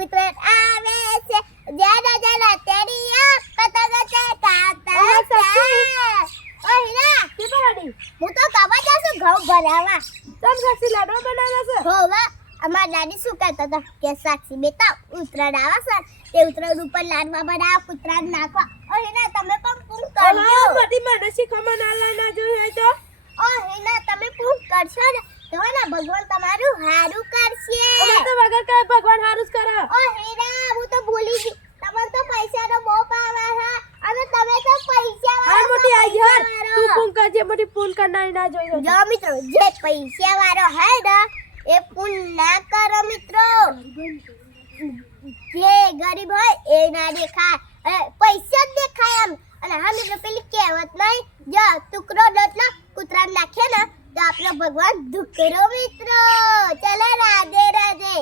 ઉત્તરાયણ આવે છે જાડા જાડા તેડીયા પતંગ ચગાતા ઓ હીરા કે પાડી હું તો કવા જાશું ઘઉં ભરાવા તમ સાક્ષી લાડવા બનાવ્યા છે હોવા અમાર દાદી શું કહેતા હતા કે સાક્ષી બેટા ઉત્તરાયણ આવે છે તે ઉત્તરાયણ ઉપર લાડવા બનાવ ઉત્તરાયણ નાખવા ઓ હીરા તમે પણ પૂછ ઓલા કરજો બધી માનસી ખમા ના લાના જોઈ તો ઓ હીરા તમે પૂછ કરશો ને તો ને ભગવાન તમારું હારું કરશે અમે તો વગર કઈ ભગવાન હારું જ કરે ઓ હીરા હું તો ભૂલી ગઈ તમને તો પૈસાનો બહુ પાવર છે અને તમે તો પૈસા હાર મોટી આઈ હાર તું પૂન કરજે મોટી પૂન કરનારી ના જોઈ જો મિત્રો જે પૈસા વાળો હે ને એ પૂન ના કરો મિત્રો જે ગરીબ હોય એ ના દેખાય અને પૈસા જ દેખાય એમ અને હા મિત્રો પેલી કહેવત નહીં જો ટુકડો ડોટલો કૂતરા નાખે ને તો આપણો ભગવાન દુકરો મિત્રો ચલો રાધે રાધે